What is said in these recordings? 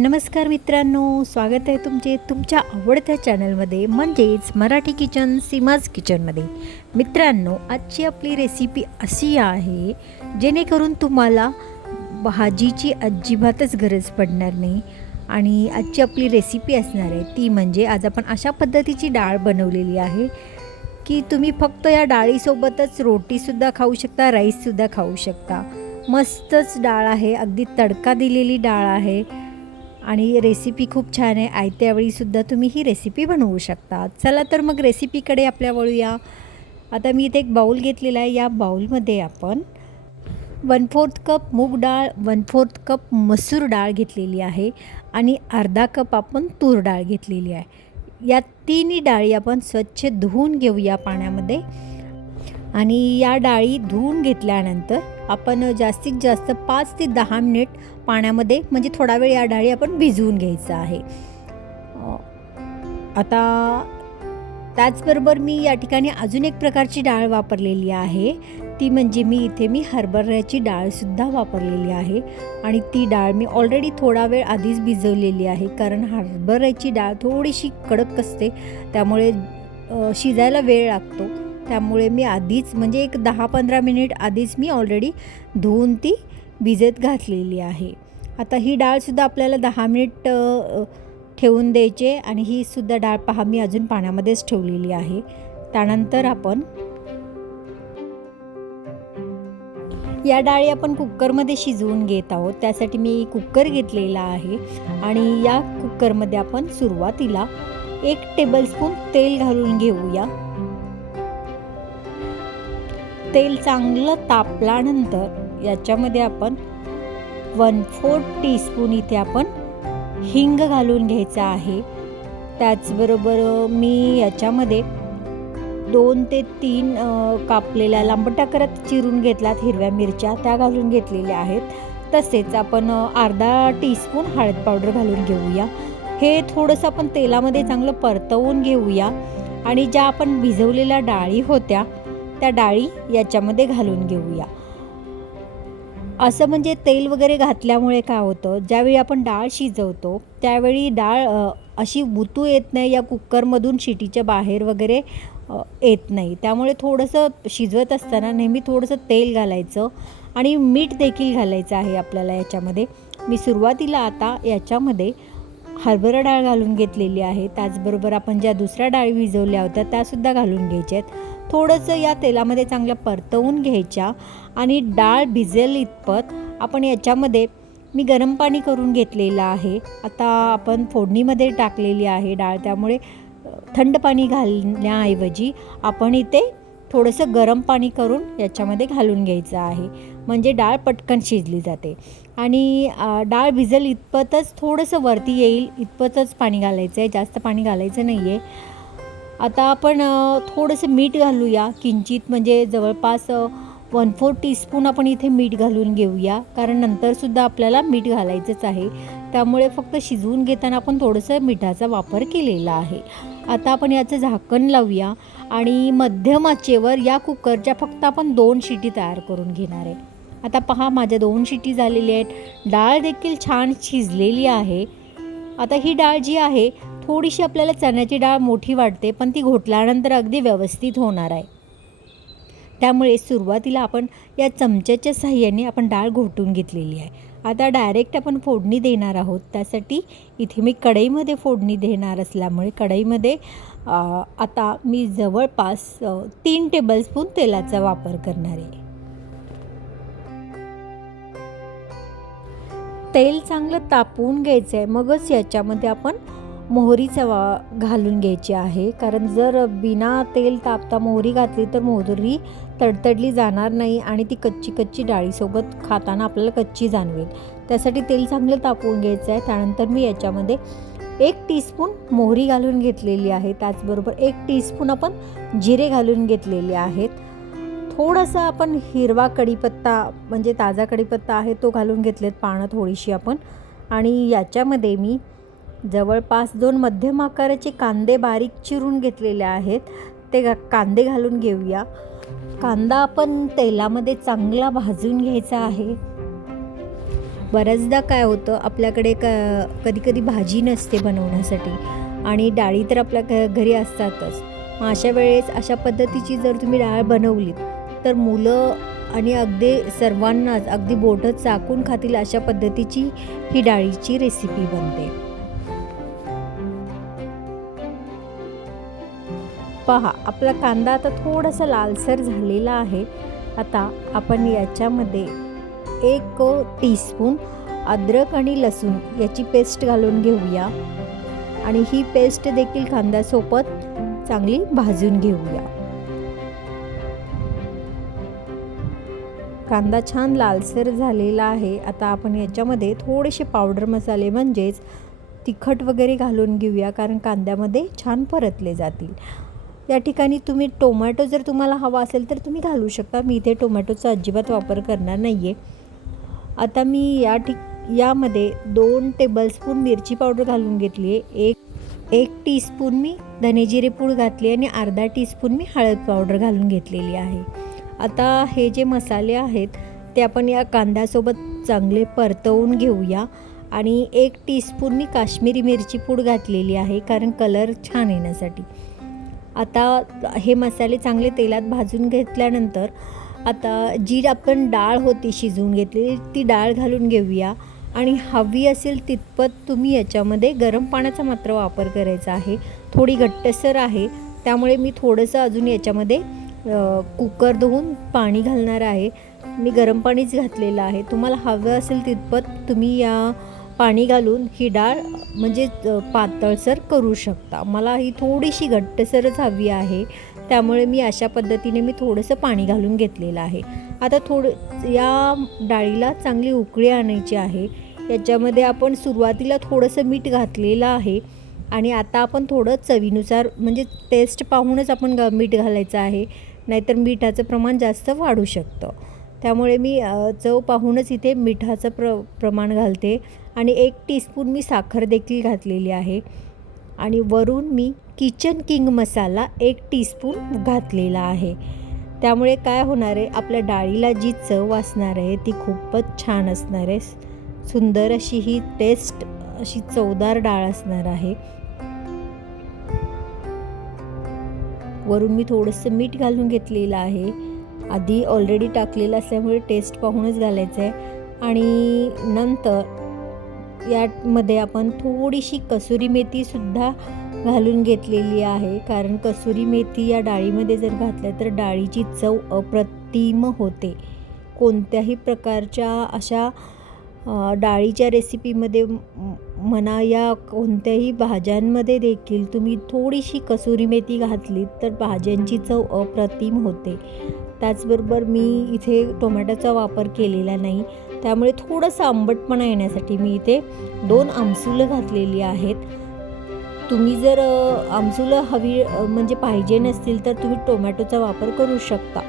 नमस्कार मित्रांनो स्वागत आहे तुमचे तुमच्या आवडत्या चॅनलमध्ये म्हणजेच मराठी किचन सीमाज किचनमध्ये. मित्रांनो आजची आपली रेसिपी अशी आहे जेणेकरून तुम्हाला भाजीची अजिबातच गरज पडणार नाही. आणि आजची आपली रेसिपी असणार आहे ती म्हणजे आज आपण अशा पद्धतीची डाळ बनवलेली आहे की तुम्ही फक्त या डाळीसोबतच रोटीसुद्धा खाऊ शकता राईससुद्धा खाऊ शकता. मस्तच डाळ आहे अगदी तडका दिलेली डाळ आहे. आणि रेसिपी खूप छान आहे. आयत्या वेळीसुद्धा तुम्ही ही रेसिपी बनवू शकता चला तर मग रेसिपीकडे आपल्या वळूया. आता मी इथे एक बाऊल घेतलेला आहे. या बाऊलमध्ये आपण वन फोर्थ कप मूग डाळ वन फोर्थ कप मसूर डाळ घेतलेली आहे आणि अर्धा कप आपण तूर डाळ घेतलेली आहे. या तिन्ही डाळी आपण स्वच्छ धुवून घेऊया पाण्यामध्ये. आणि या डाळी धुवून घेतल्यानंतर आपण जास्तीत जास्त पाच ते दहा मिनिट पाण्यामध्ये म्हणजे थोडा वेळ या डाळी आपण भिजवून घ्यायचं आहे. आता त्याचबरोबर मी या ठिकाणी अजून एक प्रकारची डाळ वापरलेली आहे. ती म्हणजे मी इथे मी हरभऱ्याची डाळसुद्धा वापरलेली आहे. आणि ती डाळ मी ऑलरेडी थोडा वेळ आधीच भिजवलेली आहे. कारण हरभऱ्याची डाळ थोडीशी कडक असते. त्यामुळे शिजायला वेळ लागतो. त्यामुळे मी आधीच म्हणजे एक दहा पंधरा मिनिट आधीच मी ऑलरेडी धुवून ती भिजत घातलेली आहे. आता ही डाळसुद्धा आपल्याला दहा मिनिट ठेवून द्यायचे आणि ही सुद्धा डाळ पहा मी अजून पाण्यामध्येच ठेवलेली आहे. त्यानंतर आपण या डाळी आपण कुकरमध्ये शिजवून घेत आहोत. त्यासाठी मी कुकर घेतलेला आहे आणि या कुकरमध्ये आपण सुरुवातीला एक टेबलस्पून तेल घालून घेऊया. तेल चांगलं तापल्यानंतर याच्यामध्ये आपण वन फोर टीस्पून इथे आपण हिंग घालून घ्यायचा आहे. त्याचबरोबर मी याच्यामध्ये दोन ते तीन कापलेल्या लांबटा करत चिरून घेतल्यात हिरव्या मिरच्या त्या घालून घेतलेल्या आहेत. तसेच आपण अर्धा टीस्पून हळद पावडर घालून घेऊया. हे थोडंसं आपण तेलामध्ये चांगलं परतवून घेऊया आणि ज्या आपण भिजवलेल्या डाळी होत्या त्या डाळी याच्यामध्ये घालून घेऊया. असं म्हणजे तेल वगैरे घातल्यामुळे काय होतं ज्यावेळी आपण डाळ शिजवतो त्यावेळी डाळ अशी बुतू येत नाही या कुकरमधून शिटीच्या बाहेर वगैरे येत नाही. त्यामुळे थोडंसं शिजवत असताना नेहमी थोडंसं तेल घालायचं आणि मीठ देखील घालायचं आहे आपल्याला याच्यामध्ये. मी सुरुवातीला आता याच्यामध्ये हरभरा डाळ घालून घेतलेली आहे. त्याचबरोबर आपण ज्या दुसऱ्या डाळी भिजवल्या होत्या त्यासुद्धा घालून घ्यायच्या आहेत थोडंसं या तेलामध्ये चांगलं परतवून घ्यायच्या आणि डाळ भिजेल इतपत आपण याच्यामध्ये मी गरम पाणी करून घेतलेलं आहे. आता आपण फोडणीमध्ये टाकलेली आहे डाळ त्यामुळे थंड पाणी घालण्याऐवजी आपण इथे थोडंसं गरम पाणी करून याच्यामध्ये घालून घ्यायचं आहे. म्हणजे डाळ पटकन शिजली जाते. आणि डाळ भिजेल इतपतच थोडंसं वरती येईल इतपतच पाणी घालायचं आहे. जास्त पाणी घालायचं नाही आहे आता आपण थोडंसं मीठ घालूया. किंचित म्हणजे जवळपास वन फोर टीस्पून आपण इथे मीठ घालून घेऊया. कारण नंतरसुद्धा आपल्याला मीठ घालायचंच आहे. त्यामुळे फक्त शिजवून घेताना आपण थोडंसं मिठाचा वापर केलेला आहे. आता आपण याचं झाकण लावूया. आणि मध्यम आचेवर या कुकरच्या फक्त आपण दोन शिटी तयार करून घेणार आहे. आता पहा माझ्या दोन शिटी झालेल्या आहेत. डाळ देखील छान शिजलेली आहे. आता ही डाळ जी आहे थोडीशी आपल्याला चण्याची डाळ मोठी वाटते पण ती घोटल्यानंतर अगदी व्यवस्थित होणार आहे. त्यामुळे सुरुवातीला आपण या चमच्याच्या साह्याने आपण डाळ घोटून घेतलेली आहे. आता डायरेक्ट आपण फोडणी देणार आहोत. त्यासाठी इथे मी कढईमध्ये फोडणी देणार असल्यामुळे कढईमध्ये आता मी जवळपास तीन टेबलस्पून तेलाचा वापर करणार आहे. तेल चांगलं तापवून घ्यायचं आहे मगच याच्यामध्ये आपण मोहरीचा वा घालून घ्यायची आहे. कारण जर बिना तेल तापता मोहरी घातली तर मोहरी तडतडली जाणार नाही आणि ती कच्ची कच्ची डाळीसोबत खाताना आपल्याला कच्ची जाणवेल. त्यासाठी तेल चांगलं तापवून घ्यायचं आहे. त्यानंतर मी याच्यामध्ये एक टीस्पून मोहरी घालून घेतलेली आहे. त्याचबरोबर एक टीस्पून आपण जिरे घालून घेतलेले आहेत. थोडासा आपण हिरवा कढीपत्ता म्हणजे ताजा कढीपत्ता आहे तो घालून घेतलेत पानं थोडीशी आपण. आणि याच्यामध्ये मी जवळपास दोन मध्यम आकाराचे कांदे बारीक चिरून घेतलेले आहेत. ते कांदे घालून घेऊया. कांदा आपण तेलामध्ये चांगला भाजून घ्यायचा आहे. बऱ्याचदा काय होतं आपल्याकडे क कधी कधी भाजी नसते बनवण्यासाठी आणि डाळी तर आपल्या घ घरी असतातच. मग अशा वेळेस अशा पद्धतीची जर तुम्ही डाळ बनवलीत तर मुलं आणि अगदी सर्वांनाच अगदी बोटं चाकून खातील अशा पद्धतीची ही डाळीची रेसिपी बनते. पहा आपला कांदा आता थोडासा लालसर झालेला आहे. आता आपण याच्यामध्ये एक टीस्पून अद्रक आणि लसूण याची पेस्ट घालून घेऊया. आणि ही पेस्ट देखील कांद्यासोबत चांगली भाजून घेऊया. कांदा छान लालसर झालेला आहे. आता आपण याच्यामध्ये थोडेसे पावडर मसाले म्हणजेच तिखट वगैरे घालून घेऊया कारण कांद्यामध्ये छान परतले जातील. या ठिकाणी तुम्ही टोमॅटो जर तुम्हाला हवा असेल तर तुम्ही घालू शकता. मी इथे टोमॅटोचा अजिबात वापर करणार नाही आहे आता मी या ठिक यामध्ये दोन टेबलस्पून मिरची पावडर घालून घेतली आहे. एक एक टीस्पून मी धनेजिरे पूड घातली आणि अर्धा टीस्पून मी हळद पावडर घालून घेतलेली आहे. आता हे जे मसाले आहेत ते आपण या कांद्यासोबत चांगले परतवून घेऊया. आणि एक टीस्पून मी काश्मीरी मिरची पूड घातलेली आहे कारण कलर छान येण्यासाठी. आता हे मसाले चांगले तेलात भाजून घेतल्यानंतर आता जी आपण डाळ होती शिजवून घेतलेली ती डाळ घालून घेऊया. आणि हवी असेल तितपत तुम्ही याच्यामध्ये गरम पाण्याचा मात्र वापर करायचा आहे. थोडी घट्टसर आहे. त्यामुळे मी थोडंसं अजून याच्यामध्ये कुकर धुवून पाणी घालणार आहे. मी गरम पाणीच घातलेलं आहे. तुम्हाला हवं असेल तितपत तुम्ही या पाणी घालून ही डाळ म्हणजे पातळसर करू शकता. मला ही थोडीशी घट्टसरच हवी आहे. त्यामुळे मी अशा पद्धतीने मी थोडंसं पाणी घालून घेतलेलं आहे. आता थोडं या डाळीला चांगली उकळी आणायची आहे. याच्यामध्ये आपण सुरुवातीला थोडंसं मीठ घातलेलं आहे. आणि आता आपण थोडं चवीनुसार म्हणजे टेस्ट पाहूनच आपण ग मीठ घालायचं आहे. नाहीतर मिठाचं प्रमाण जास्त वाढू शकतं. त्यामुळे मी चव पाहूनच इथे मिठाचं प्र प्रमाण घालते. आणि एक टीस्पून मी साखर देखील घातलेली आहे. आणि वरून मी किचन किंग मसाला एक टीस्पून घातलेला आहे. त्यामुळे काय होणार आहे? आपल्या डाळीला जी चव असणार आहे ती खूपच छान असणार आहे. सुंदर अशी ही टेस्ट अशी चवदार डाळ असणार आहे. वरून मी थोडंसं मीठ घालून घेतलेलं आहे. आधी ऑलरेडी टाकलेलं असल्यामुळे टेस्ट पाहूनच घालायचं आहे आणि नंतर यामध्ये आपण थोडीशी कसुरी मेथीसुद्धा घालून घेतलेली आहे. कारण कसुरी मेथी या डाळीमध्ये जर घातल्या तर डाळीची चव अप्रतिम होते. कोणत्याही प्रकारच्या अशा डाळीच्या रेसिपीमध्ये म्हणा या कोणत्याही भाज्यांमध्ये देखील तुम्ही थोडीशी कसुरी मेथी घातली तर भाज्यांची चव अप्रतिम होते. त्याचबरोबर मी इथे टोमॅटोचा वापर केलेला नाही. त्यामुळे थोडंसं आंबटपणा येण्यासाठी मी इथे दोन आमसुलं घातलेली आहेत. तुम्ही जर आमसुलं हवी म्हणजे पाहिजे नसतील तर तुम्ही टोमॅटोचा वापर करू शकता.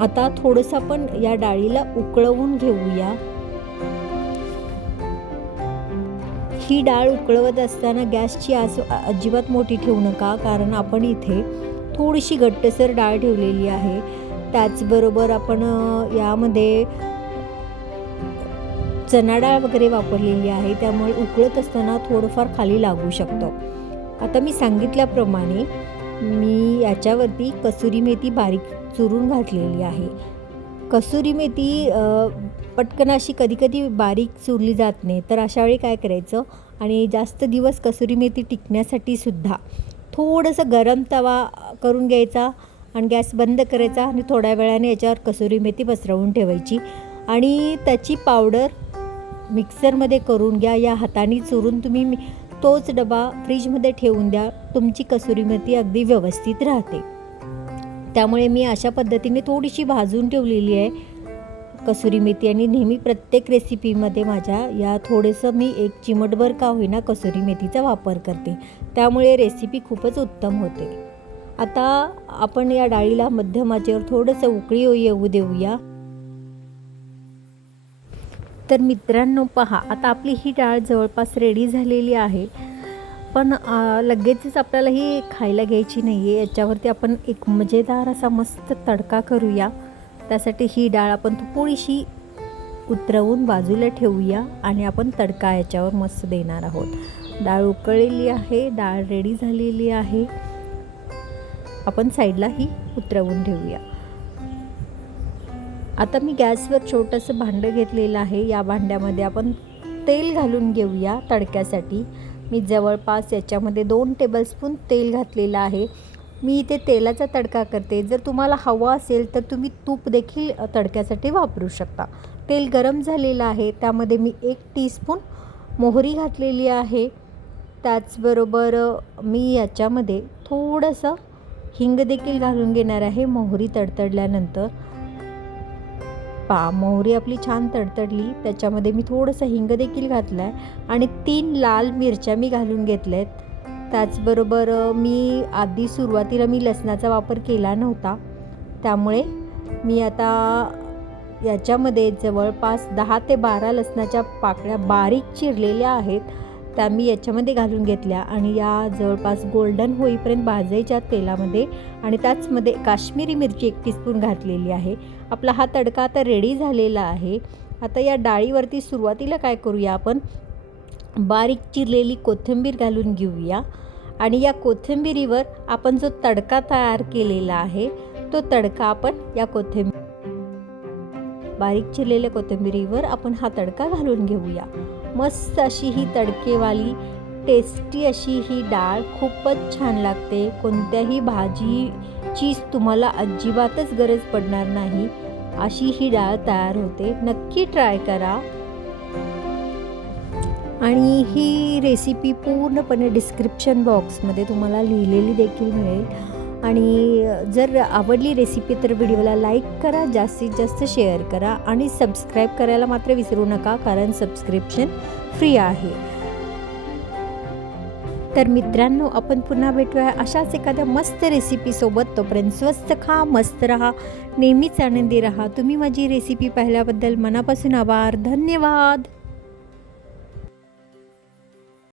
आता थोडंसं आपण या डाळीला उकळवून घेऊया. ही डाळ उकळवत असताना गॅसची आस अजिबात मोठी ठेवू नका कारण आपण इथे थोडीशी घट्टसर डाळ ठेवलेली आहे. त्याचबरोबर आपण यामध्ये चणाडाळ वगैरे वापरलेली आहे त्यामुळे उकळत असताना थोडंफार खाली लागू शकतं. आता मी सांगितल्याप्रमाणे मी याच्यावरती कसुरी मेथी बारीक चुरून घातलेली आहे. कसुरी मेथी पटकन अशी कधी कधी बारीक चुरली जात नाही तर अशा वेळी काय करायचं आणि जास्त दिवस कसुरी मेथी टिकण्यासाठी सुद्धा थोडंसं गरम तवा करून घ्यायचा आणि गॅस बंद करायचा आणि थोड्या वेळाने याच्यावर कसुरी मेथी पसरवून ठेवायची. आणि त्याची पावडर मिक्सरमध्ये करून घ्या या हाताने चुरून तुम्ही तोच डबा फ्रीजमध्ये ठेवून द्या तुमची कसुरी मेथी अगदी व्यवस्थित राहते. त्यामुळे मी अशा पद्धतीने थोडीशी भाजून ठेवलेली आहे. कसुरी मेथी आणि नेहमी प्रत्येक रेसिपीमध्ये माझ्या या थोडंसं मी एक चिमटभर का होईना कसुरी मेथीचा वापर करते. त्यामुळे रेसिपी खूपच उत्तम होते. आता आपण या डाळीला मध्यमाचेवर थोडंसं उकळी येऊ देऊया. तर मित्रांनो पहा आता आपली ही डाळ जवळपास रेडी झालेली आहे. पण लगेचच आपल्याला ही खायला घ्यायची नाही आहे याच्यावरती आपण एक मजेदार असा मस्त तडका करूया. त्यासाठी ही डाळ आपण थोडीशी उतरवून बाजूला ठेवूया आणि आपण तडका याच्यावर मस्त देणार आहोत. डाळ उकळलेली आहे डाळ रेडी झालेली आहे. आपण साईडला ही उतरवून ठेवूया. आता मी गॅसवर छोटंसं भांडं घेतलेलं आहे. या भांड्यामध्ये आपण तेल घालून घेऊया तडक्यासाठी. मी जवळपास याच्यामध्ये दोन टेबलस्पून तेल घातलेलं आहे. मी इथे तेलाचा तडका करते. जर तुम्हाला हवा असेल तर तुम्ही तूप देखील तडक्यासाठी वापरू शकता. तेल गरम झालेलं आहे. त्यामध्ये मी एक टीस्पून मोहरी घातलेली आहे. त्याचबरोबर मी याच्यामध्ये थोडंसं हिंग देखील घालून घेणार आहे. मोहरी तडतडल्यानंतर. पा मोहरी आपली छान तडतडली त्याच्यामध्ये मी थोडंसं हिंग देखील घातलं आहे आणि तीन लाल मिरच्या मी घालून घेतल्या आहेत त्याचबरोबर मी आधी सुरुवातीला मी लसणाचा वापर केला नव्हता. त्यामुळे मी आता याच्यामध्ये जवळपास दहा ते बारा लसणाच्या पाकळ्या बारीक चिरलेल्या आहेत. त्या मी याच्यामध्ये घालून घेतल्या आणि या जवळपास गोल्डन होईपर्यंत भाजायच्या तेलामध्ये आणि त्याचमध्ये काश्मीरी मिरची एक टीस्पून घातलेली आहे. आपला हा तडका आता रेडी झालेला आहे. आता या डाळीवरती सुरुवातीला काय करूया आपण? बारीक चिरलेली कोथिंबीर घालून घेऊया. आणि या कोथिंबीरीवर आपण जो तडका तयार केलेला आहे तो तडका आपण या कोथिंबीर बारीक चिरलेल्या कोथिंबीरीवर आपण हा तडका घालून घेऊया. मस्त अशी ही तडकेवाली टेस्टी अशी ही डाळ खूपच छान लागते. कोणत्याही भाजीची तुम्हाला अजिबातच गरज पडणार नाही. अशी ही डाळ तयार होते. नक्की ट्राय करा. आणि ही रेसिपी पूर्णपणे डिस्क्रिप्शन बॉक्समध्ये तुम्हाला लिहिलेली देखील मिळेल. आणि जर आवडली रेसिपी तर व्हिडिओला लाईक करा जास्तीत जास्त शेअर करा आणि सबस्क्राईब करायला मात्र विसरू नका कारण सबस्क्रिप्शन फ्री आहे. तर मित्रांनो आपण पुन्हा भेटूया अशाच एखाद्या मस्त रेसिपीसोबत तोपर्यंत स्वस्त खा मस्त राहा नेहमीच आनंदी राहा. तुम्ही माझी रेसिपी पाहिल्याबद्दल मनापासून आभार. धन्यवाद!